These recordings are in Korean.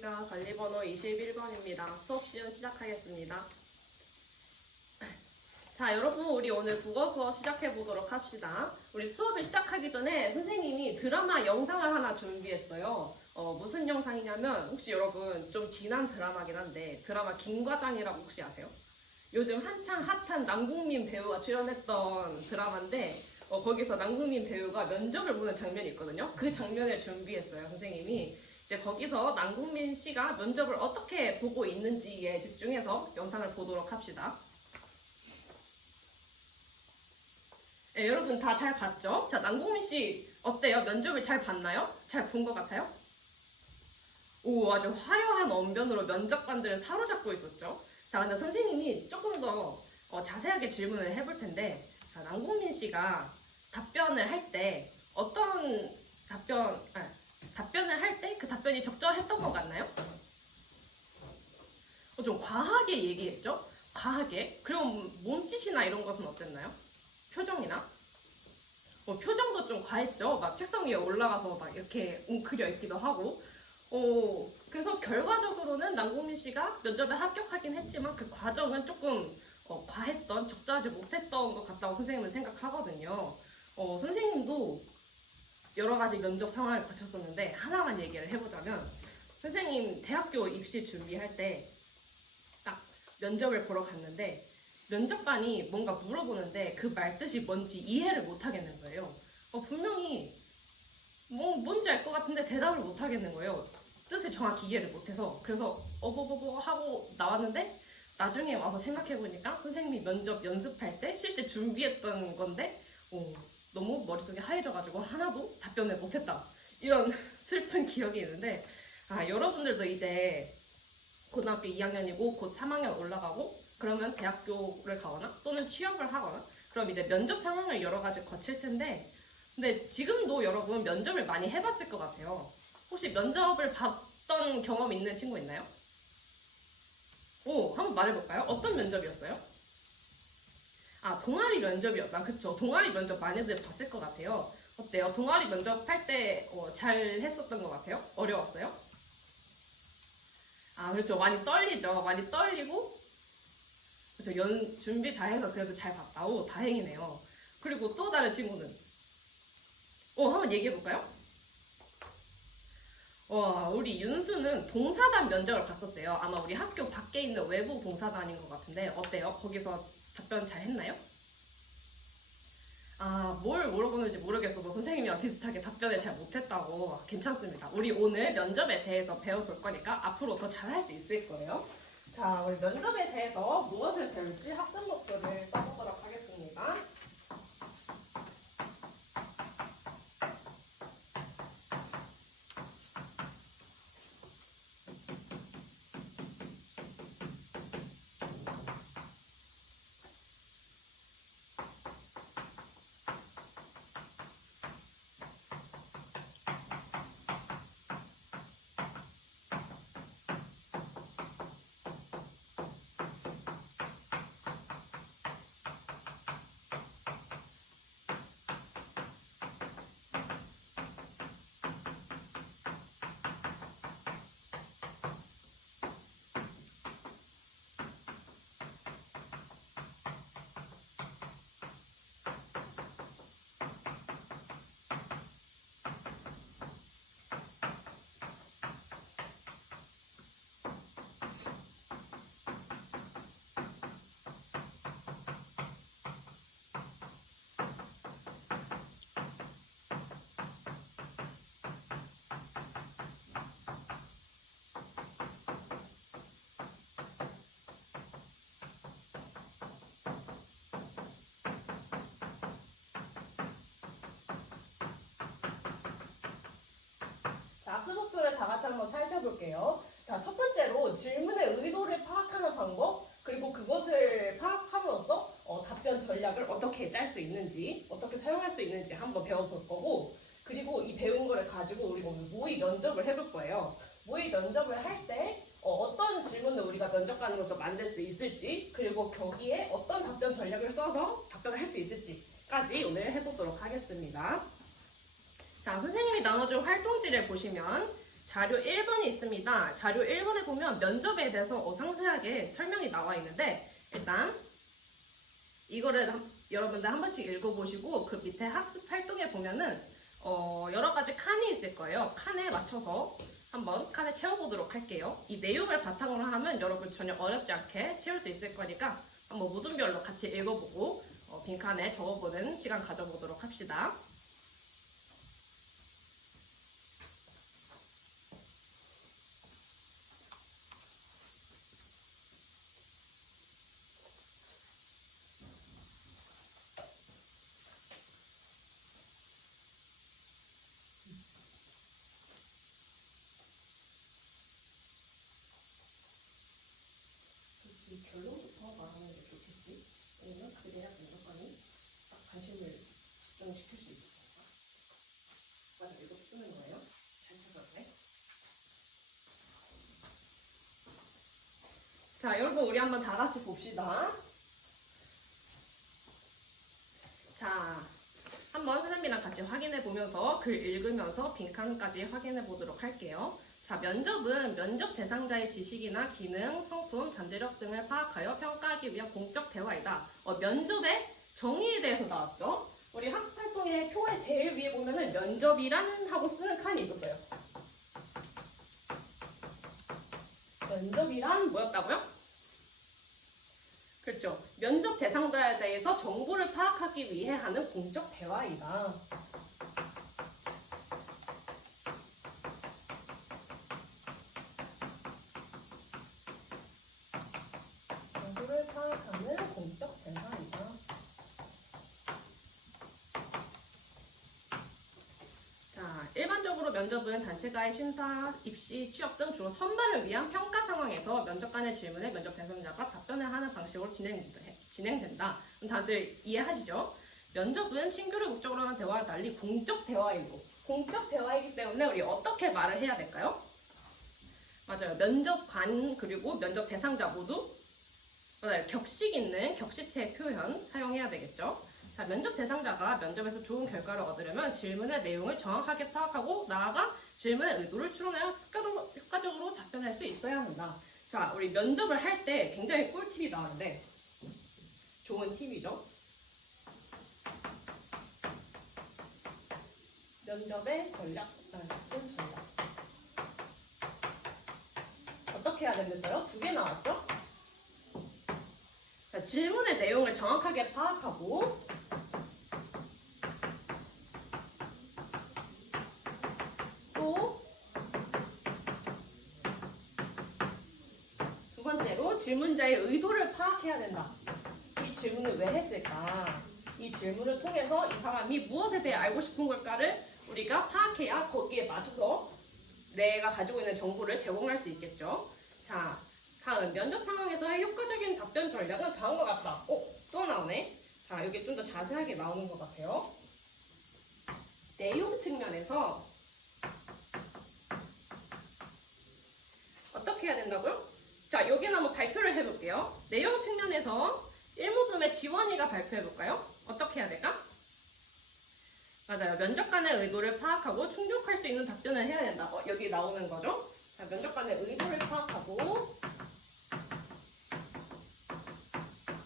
안녕하십니까. 관리번호 21번입니다. 수업 시연 시작하겠습니다. 자, 여러분, 우리 오늘 국어 수업 시작해 보도록 합시다. 우리 수업을 시작하기 전에 선생님이 드라마 영상을 하나 준비했어요. 무슨 영상이냐면, 혹시 여러분 좀 지난 드라마긴 한데, 드라마 김과장이라고 혹시 아세요? 요즘 한창 핫한 남궁민 배우가 출연했던 드라마인데, 거기서 남궁민 배우가 면접을 보는 장면이 있거든요. 그 장면을 준비했어요, 선생님이. 이제 거기서 남궁민 씨가 면접을 어떻게 보고 있는지에 집중해서 영상을 보도록 합시다. 네, 여러분 다 잘 봤죠? 자, 남궁민 씨 어때요? 면접을 잘 봤나요? 잘 본 것 같아요? 오, 아주 화려한 언변으로 면접관들을 사로잡고 있었죠. 자, 근데 선생님이 조금 더 자세하게 질문을 해볼 텐데, 자, 남궁민 씨가 답변을 할 때 어떤 답변을 할 때 그 답변이 적절했던 것 같나요? 좀 과하게 얘기했죠? 과하게? 그럼 몸짓이나 이런 것은 어땠나요? 표정이나? 표정도 좀 과했죠? 막 책상 위에 올라가서 막 이렇게 웅크려 있기도 하고. 그래서 결과적으로는 남궁민 씨가 면접에 합격하긴 했지만 그 과정은 조금 과했던, 적절하지 못했던 것 같다고 선생님은 생각하거든요. 선생님도 여러 가지 면접 상황을 거쳤었는데 하나만 얘기를 해보자면 선생님 대학교 입시 준비할 때 딱 면접을 보러 갔는데 면접관이 뭔가 물어보는데 그 말뜻이 뭔지 이해를 못 하겠는 거예요. 분명히 뭔지 알 것 같은데 대답을 못 하겠는 거예요. 뜻을 정확히 이해를 못해서. 그래서 어버버버 하고 나왔는데 나중에 와서 생각해보니까 선생님이 면접 연습할 때 실제 준비했던 건데 너무 머릿속이 하얘져가지고 하나도 답변을 못했다. 이런 슬픈 기억이 있는데 여러분들도 이제 고등학교 2학년이고 곧 3학년 올라가고 그러면 대학교를 가거나 또는 취업을 하거나 그럼 이제 면접 상황을 여러 가지 거칠 텐데 근데 지금도 여러분 면접을 많이 해봤을 것 같아요. 혹시 면접을 봤던 경험 있는 친구 있나요? 한번 말해볼까요? 어떤 면접이었어요? 동아리 면접이었나? 그쵸. 동아리 면접 많이들 봤을 것 같아요. 어때요? 동아리 면접 할 때 잘 했었던 것 같아요? 어려웠어요? 그렇죠. 많이 떨리죠. 많이 떨리고, 그렇죠. 준비 잘해서 그래도 잘 봤다. 오, 다행이네요. 그리고 또 다른 친구는? 한번 얘기해볼까요? 우리 윤수는 봉사단 면접을 봤었대요. 아마 우리 학교 밖에 있는 외부 봉사단인 것 같은데, 어때요? 거기서 답변 잘 했나요? 뭘 물어보는지 모르겠어서 선생님이랑 비슷하게 답변을 잘 못했다고. 괜찮습니다. 우리 오늘 면접에 대해서 배워볼 거니까 앞으로 더 잘할 수 있을 거예요. 자, 우리 면접에 대해서 무엇을 배울지 학습 목표를 써보도록 하겠습니다. 자, 학습 목표를 다 같이 한번 살펴볼게요. 자, 첫 번째로 질문의 의도를 파악하는 방법, 그리고 그것을 파악함으로써 답변 전략을 어떻게 짤 수 있는지, 어떻게 사용할 수 있는지 한번 배워볼 거고, 그리고 이 배운 거를 가지고 우리가 오늘 모의 면접을 해볼 거예요. 모의 면접을 할 때 어떤 질문을 우리가 면접관으로서 만들 수 있을지, 그리고 거기에 어떤 답변 전략을 써서 답변을 할 수 있을지까지 오늘 해보도록 하겠습니다. 자, 선생님이 나눠준 활동지를 보시면 자료 1번이 있습니다. 자료 1번에 보면 면접에 대해서 상세하게 설명이 나와 있는데 일단 이거를 여러분들 한 번씩 읽어보시고 그 밑에 학습 활동에 보면은 여러 가지 칸이 있을 거예요. 칸에 맞춰서 한번 칸에 채워보도록 할게요. 이 내용을 바탕으로 하면 여러분 전혀 어렵지 않게 채울 수 있을 거니까 한번 모둠별로 같이 읽어보고 빈칸에 적어보는 시간 가져보도록 합시다. 이 결론부터 말하는 게 좋겠지? 왜냐면 그래야 면접관이 딱 관심을 집중시킬 수 있으니까. 맞아, 이거 쓰는 거예요? 잘 찾았네. 자, 여러분 우리 한번 다 같이 봅시다. 자, 한번 선생님이랑 같이 확인해 보면서 글 읽으면서 빈칸까지 확인해 보도록 할게요. 자, 면접은 면접 대상자의 지식이나 기능, 성품, 잠재력 등을 파악하여 평가하기 위한 공적 대화이다. 면접의 정의에 대해서 나왔죠? 우리 학습활동의 표의 제일 위에 보면은 면접이란 하고 쓰는 칸이 있었어요. 면접이란 뭐였다고요? 그렇죠. 면접 대상자에 대해서 정보를 파악하기 위해 하는 공적 대화이다. 정보를 파악하는 공적 대화이다. 자, 일반적으로 면접은 단체가의 심사, 입시, 취업 등 주로 선발을 위한 평가 상황에서 면접관의 질문에 면접 대상자가 답변을 하는 방식으로 진행된다. 다들 이해하시죠? 면접은 친교를 목적으로 하는 대화와 달리 공적 대화이고, 공적 대화이기 때문에 우리 어떻게 말을 해야 될까요? 맞아요. 면접관 그리고 면접 대상자 모두 맞아요. 격식 있는 격시체 표현 사용해야 되겠죠. 자, 면접 대상자가 면접에서 좋은 결과를 얻으려면 질문의 내용을 정확하게 파악하고 나아가 질문의 의도를 추론하여 효과적으로 답변할 수 있어야 한다. 자, 우리 면접을 할 때 굉장히 꿀팁이 나오는데 좋은 팁이죠. 면접의 전략. 어떻게 해야 되겠어요? 두 개 나왔죠? 자, 질문의 내용을 정확하게 파악하고 또 두 번째로 질문자의 의도를 파악해야 된다. 이 질문을 왜 했을까? 이 질문을 통해서 이 사람이 무엇에 대해 알고 싶은 걸까를 우리가 파악해야 거기에 맞춰서 내가 가지고 있는 정보를 제공할 수 있겠죠. 자, 다음 면접 상황에서의 효과적인 답변 전략은 다음과 같다. 또 나오네. 자, 여기 좀 더 자세하게 나오는 것 같아요. 내용 측면에서 어떻게 해야 된다고요? 자, 여기는 한번 발표를 해볼게요. 내용 측면에서 일모둠의 지원이가 발표해볼까요? 어떻게 해야 될까? 맞아요. 면접관의 의도를 파악하고 충족할 수 있는 답변을 해야 된다. 여기 나오는 거죠. 자, 면접관의 의도를 파악하고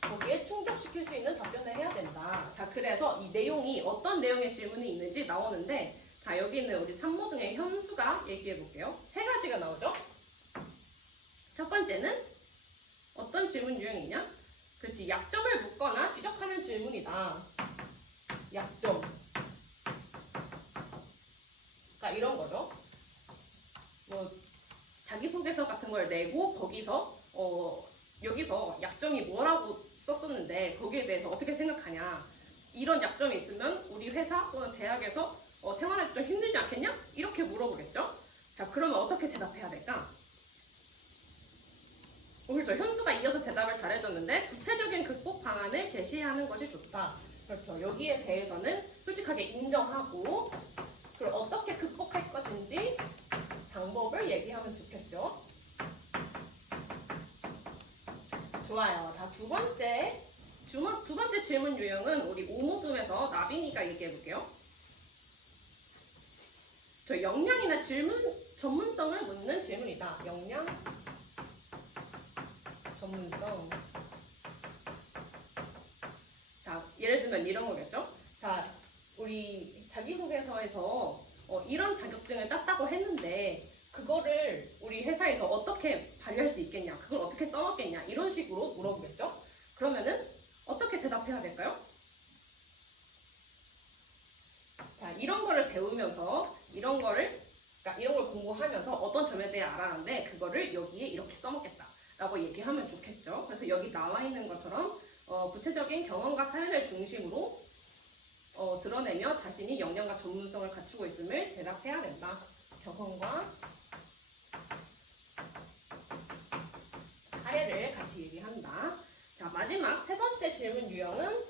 거기에 충족시킬 수 있는 답변을 해야 된다. 자, 그래서 이 내용이 어떤 내용의 질문이 있는지 나오는데 자, 여기는 우리 3모 등의 현수가 얘기해볼게요. 세 가지가 나오죠. 첫 번째는 어떤 질문 유형이냐? 그렇지, 약점을 묻거나 지적하는 질문이다. 약점. 그러니까 이런 거죠. 뭐 자기소개서 같은 걸 내고 거기서 여기서 약점이 뭐라고 썼었는데 거기에 대해서 어떻게 생각하냐. 이런 약점이 있으면 우리 회사 또는 대학에서 생활할 때 좀 힘들지 않겠냐? 이렇게 물어보겠죠. 자, 그러면 어떻게 대답해야 될까? 그렇죠. 현수가 이어서 대답을 잘해줬는데 구체적인 극복 방안을 제시하는 것이 좋다. 그렇죠. 여기에 대해서는 솔직하게 인정하고 그걸 어떻게 극복할 것인지 방법을 얘기하면 좋겠죠. 좋아요. 자, 두 번째 질문 유형은 우리 오모둠에서 나빈이가 얘기해 볼게요. 저 역량이나 질문 전문성을 묻는 질문이다. 역량, 전문성. 자, 예를 들면 이런 거겠죠? 자, 우리 자기소개서에서 이런 자격증을 땄다고 했는데 그거를 우리 회사에서 어떻게 발휘할 수 있겠냐, 그걸 어떻게 써먹겠냐, 이런 식으로 물어보겠죠? 그러면은 어떻게 대답해야 될까요? 자, 이런 거를 배우면서 그러니까 이런 걸 공부하면서 어떤 점에 대해 알아는데 그거를 여기에 이렇게 써먹겠다 라고 얘기하면 좋겠죠. 그래서 여기 나와 있는 것처럼 구체적인 경험과 사례를 중심으로 드러내며 자신이 역량과 전문성을 갖추고 있음을 대답해야 된다. 경험과 사례를 같이 얘기한다. 자, 마지막 세 번째 질문 유형은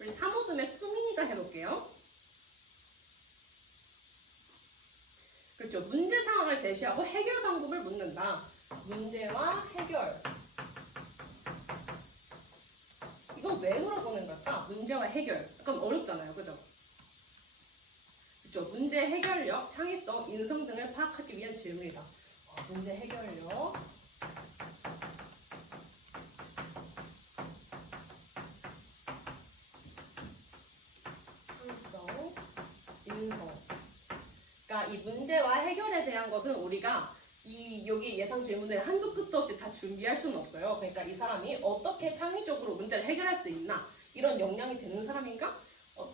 우리 사모듬의 수민이가 해볼게요. 그렇죠. 문제 상황을 제시하고 해결 방법을 묻는다. 문제와 해결. 이거 왜 물어보는 걸까? 문제와 해결. 약간 어렵잖아요. 그죠? 그렇죠. 문제 해결력, 창의성, 인성 등을 파악하기 위한 질문이다. 문제 해결력. 창의성, 인성. 그러니까 이 문제와 해결에 대한 것은 우리가 여기 예상 질문을 한도 끝도 없이 다 준비할 수는 없어요. 그러니까 이 사람이 어떻게 창의적으로 문제를 해결할 수 있나, 이런 역량이 되는 사람인가,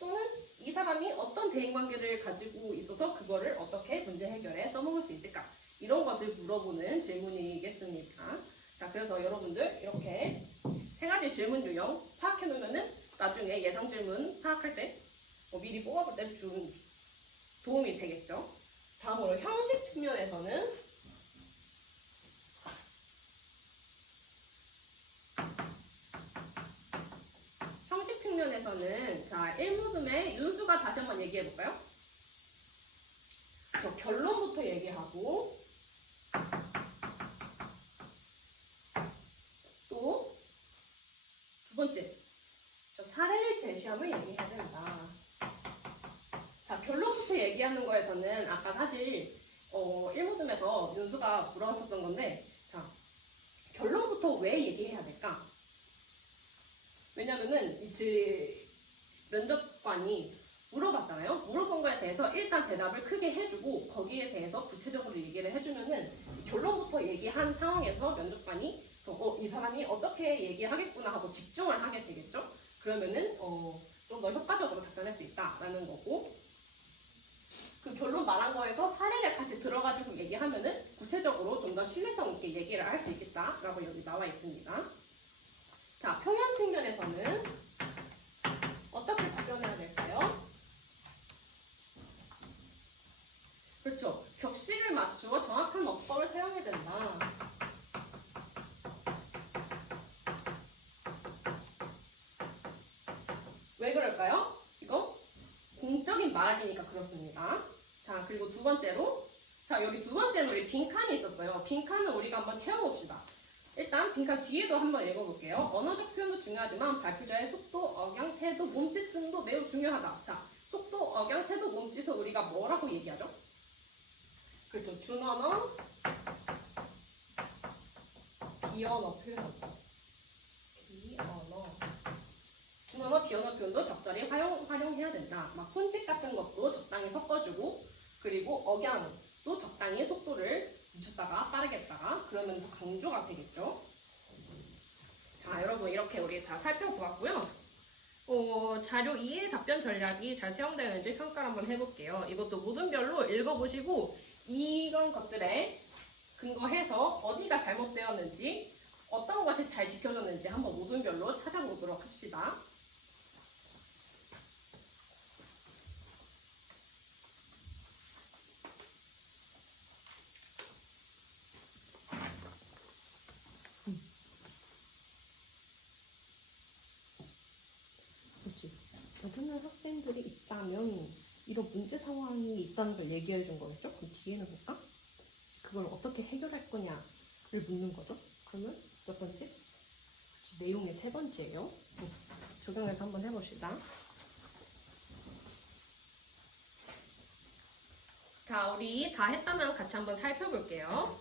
또는 이 사람이 어떤 대인관계를 가지고 있어서 그거를 어떻게 문제 해결에 써먹을 수 있을까, 이런 것을 물어보는 질문이겠습니다. 자, 그래서 여러분들 이렇게 세 가지 질문 유형 파악해 놓으면은 나중에 예상 질문 파악할 때 미리 뽑아볼 때 좀 도움이 되겠죠. 다음으로 형식 측면에서는 자, 1모듬의 윤수가 다시 한번 얘기해 볼까요? 저 결론부터 얘기하고 또 두 번째 저 사례를 제시함을 얘기해야 된다. 자, 결론부터 얘기하는 거에서는 아까 사실 1모듬에서 윤수가 물어봤었던 건데, 자, 결론부터 왜 얘기해야 될까? 왜냐면은 이제 면접관이 물어봤잖아요. 물어본 거에 대해서 일단 대답을 크게 해주고 거기에 대해서 구체적으로 얘기를 해주면은 결론부터 얘기한 상황에서 면접관이 이 사람이 어떻게 얘기하겠구나 하고 집중을 하게 되겠죠. 그러면은 좀 더 효과적으로 답변할 수 있다라는 거고, 그 결론 말한 거에서 사례를 같이 들어가지고 얘기하면은 구체적으로 좀 더 신뢰성 있게 얘기를 할 수 있겠다라고 여기 나와 있습니다. 자, 표현 측면에서는 어떻게 답변해야 될까요? 그렇죠. 격식을 맞추어 정확한 어법을 사용해야 된다. 왜 그럴까요? 이거 공적인 말이니까 그렇습니다. 자, 그리고 두 번째로, 자, 여기 두 번째는 우리 빈칸이 있었어요. 빈칸은 우리가 한번 채워봅시다. 일단 빈칸 뒤에도 한번 읽어볼게요. 언어적 표현도 중요하지만 발표자의 속도, 억양, 태도, 몸짓 등도 매우 중요하다. 자, 속도, 억양, 태도, 몸짓을 우리가 뭐라고 얘기하죠? 그렇죠. 준언어, 비언어 표현. 비언어. 준언어, 비언어 표현도 적절히 활용해야 된다. 막 손짓 같은 것도 적당히 섞어주고, 그리고 억양도 적당히 속도를 늦췄다가 빠르게 했다가 그러면 더 강조가 되겠죠. 자, 여러분 이렇게 우리 다 살펴보았고요. 자료 2의 답변 전략이 잘 사용되는지 평가를 한번 해볼게요. 이것도 모든별로 읽어보시고 이런 것들에 근거해서 어디가 잘못되었는지, 어떤 것이 잘 지켜졌는지 한번 모든별로 찾아보도록 합시다. 그렇지. 모르는 학생들이 있다면 이런 문제 상황이 있다는 걸 얘기해 준 거겠죠? 그럼 뒤에는 볼까? 그걸 어떻게 해결할 거냐를 묻는 거죠. 그러면 몇 번째? 내용의 세 번째예요. 적용해서 한번 해봅시다. 자, 우리 다 했다면 같이 한번 살펴볼게요.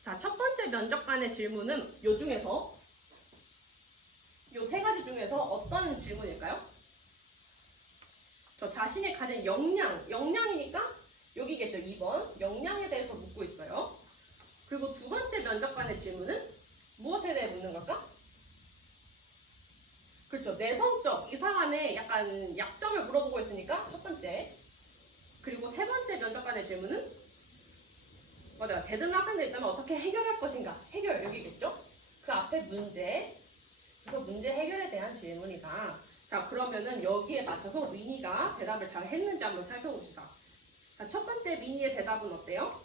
자, 첫 번째 면접관의 질문은 요 중에서 요 세 가지 중에서 어떤 질문일까요? 저 자신이 가진 역량이니까 여기겠죠. 2번 역량에 대해서 묻고 있어요. 그리고 두 번째 면접관의 질문은 무엇에 대해 묻는 걸까? 그렇죠. 내성적, 이 사람의 약간 약점을 물어보고 있으니까 첫 번째. 그리고 세 번째 면접관의 질문은 맞아요. 대든 학생들 있다면 어떻게 해결할 것인가? 해결 여기겠죠? 그 앞에 문제. 그래서 문제 해결에 대한 질문이다. 자, 그러면은 여기에 맞춰서 미니가 대답을 잘 했는지 한번 살펴봅시다. 자, 첫 번째 미니의 대답은 어때요?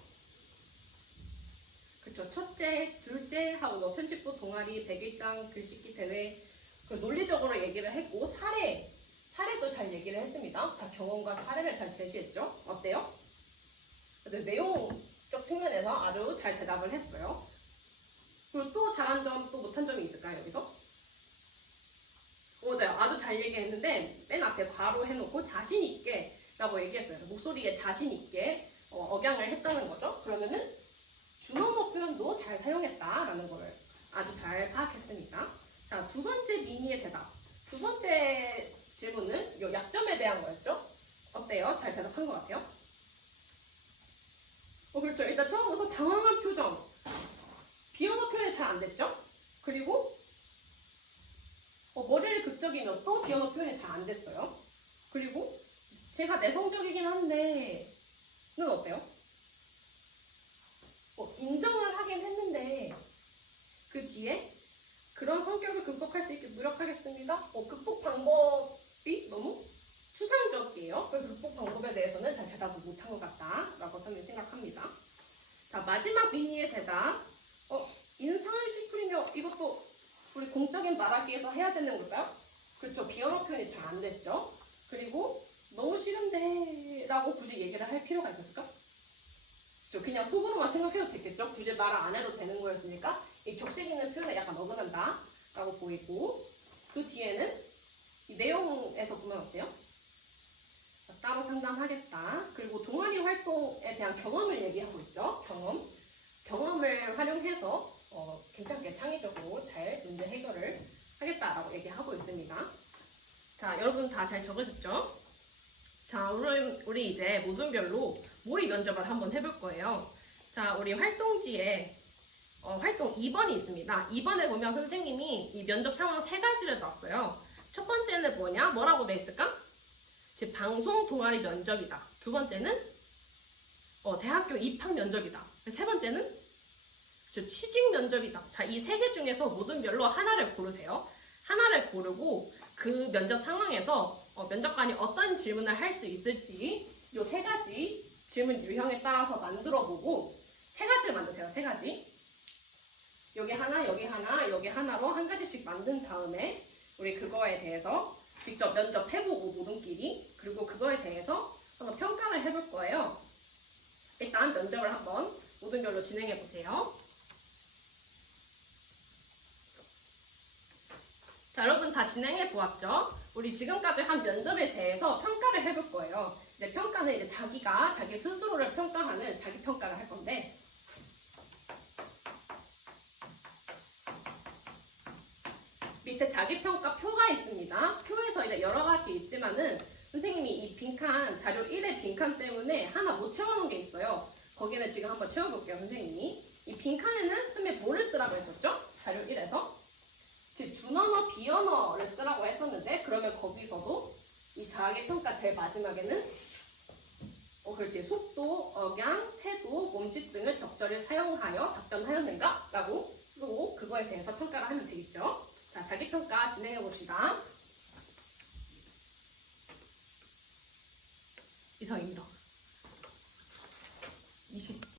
그쵸. 첫째, 둘째 하고 뭐 편집부 동아리, 100일장, 글짓기 대회 논리적으로 얘기를 했고 사례도 잘 얘기를 했습니다. 다 경험과 사례를 잘 제시했죠. 어때요? 내용적 측면에서 아주 잘 대답을 했어요. 그리고 또 잘한 점, 또 못한 점이 있을까요, 여기서? 맞아요. 아주 잘 얘기했는데 맨 앞에 바로 해놓고 자신 있게 라고 얘기했어요. 목소리에 자신 있게 억양을 했다는 거죠. 그러면은 준어머 표현도 잘 사용했다라는 걸 아주 잘 파악했습니다. 자, 두 번째 미니의 대답. 두 번째 질문은 요 약점에 대한 거였죠. 어때요? 잘 대답한 것 같아요? 그렇죠. 일단 처음부터 당황한 표정. 비언어 표현이 잘 안 됐죠? 그리고 머리를 극적이면 또 비언어 표현이 잘 안 됐어요. 그리고 제가 내성적이긴 한데 는 어때요? 인정을 하긴 했는데 그 뒤에 그런 성격을 극복할 수 있게 노력하겠습니다. 극복 방법이 너무 추상적이에요. 그래서 극복 방법에 대해서는 잘 대답을 못한 것 같다라고 저는 생각합니다. 자, 마지막 미니의 대답. 인상을 찌푸리며 이것도 우리 공적인 말하기에서 해야 되는 걸까요? 그렇죠. 비언어 표현이 잘 안 됐죠. 그리고 너무 싫은데 라고 굳이 얘기를 할 필요가 있었을까? 그렇죠. 그냥 속으로만 생각해도 됐겠죠. 굳이 말을 안 해도 되는 거였으니까 이 격식 있는 표현에 약간 어긋난다 라고 보이고 그 뒤에는 이 내용에서 보면 어때요? 따로 상담하겠다. 그리고 동아리 활동에 대한 경험을 얘기하고 있죠. 경험을 활용해서 괜찮게 창의적으로 잘 문제 해결을 하겠다라고 얘기하고 있습니다. 자, 여러분 다 잘 적으셨죠? 자, 우리 이제 모둠별로 모의 면접을 한번 해볼 거예요. 자, 우리 활동지에 활동 2번이 있습니다. 2번에 보면 선생님이 이 면접 상황 3가지를 놨어요. 첫 번째는 뭐라고 돼 있을까? 즉 방송 동아리 면접이다. 두 번째는 대학교 입학 면접이다. 세 번째는 취직 면접이다. 자, 이 3개 중에서 모둠별로 하나를 고르세요. 하나를 고르고 그 면접 상황에서 면접관이 어떤 질문을 할 수 있을지 이 3가지 질문 유형에 따라서 만들어보고 3가지를 만드세요. 3가지. 여기 하나, 여기 하나, 여기 하나로 한 가지씩 만든 다음에 우리 그거에 대해서 직접 면접해보고 모둠끼리 그리고 그거에 대해서 한번 평가를 해볼 거예요. 일단 면접을 한번 모둠별로 진행해보세요. 자, 여러분 다 진행해보았죠? 우리 지금까지 한 면접에 대해서 평가를 해볼 거예요. 이제 평가는 이제 자기가 자기 스스로를 평가하는 자기 평가를 할 건데 밑에 자기평가 표가 있습니다. 표에서 이제 여러 가지 있지만은 선생님이 이 빈칸, 자료 1의 빈칸 때문에 하나 못 채워놓은 게 있어요. 거기는 지금 한번 채워볼게요, 선생님이. 이 빈칸에는 선생님이 뭐를 쓰라고 했었죠? 자료 1에서. 즉, 준언어, 비언어를 쓰라고 했었는데 그러면 거기서도 이 자기평가 제일 마지막에는 그렇지. 속도, 억양, 태도, 몸짓 등을 적절히 사용하여 답변하였는가? 라고 쓰고 그거에 대해서 평가를 하면 되겠죠. 자, 자기평가 진행해봅시다. 이상입니다.